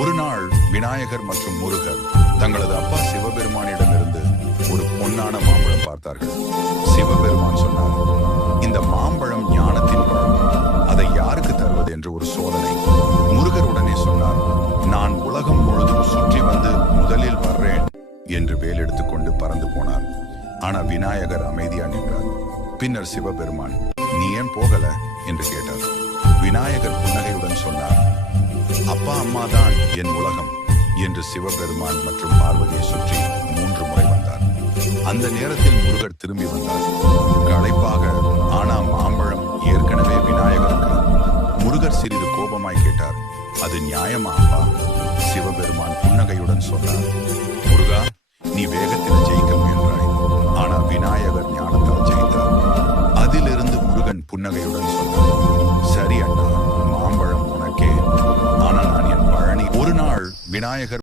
ஒரு நாள் விநாயகர் மற்றும் முருகர் தங்களது அப்பா சிவபெருமானிடமிருந்து ஒரு பொன்னான மாம்பழம் பார்த்தார்கள். சிவபெருமான் சொன்னார், இந்த மாம்பழம் ஞானத்தின் பழம், அதை யாருக்கு தருவது என்று ஒரு சோதனை. முருகர் உடனே சொன்னார், நான் உலகம் முழுதும் சுற்றி வந்து முதலில் வர்றேன் என்று வேல் எடுத்துக்கொண்டு பறந்து போனார். ஆனா விநாயகர் அமைதியா நின்றார். பின்னர் சிவபெருமான், நீ ஏன் போகல என்று கேட்டார். விநாயகர் புன்னகையுடன் சொன்னார், அப்பா அம்மா தான் என் உலகம் என்று சிவபெருமான் மற்றும் பார்வதியை சுற்றி 3 முறை வந்தார். அந்த நேரத்தில் முருகர் திரும்பி வந்தார், களைப்பாக. ஆனா மாம்பழம் ஏற்கனவே விநாயகருக்கு. முருகர் சிறிது கோபமாய் கேட்டார், அது நியாயமா அப்பா? சிவபெருமான் புன்னகையுடன் சொன்னார், முருகா, நீ வேகத்தில் ஜெயிக்க முயன்றாய், ஆனா விநாயகர் ஞானத்தால் ஜெயித்தார். அதிலிருந்து முருகன் புன்னகையுடன் சொன்னார், சரி அண்ணா, மாம்பழம் உனக்கே, ஆனா நான் என் பழனி. ஒரு நாள் விநாயகர்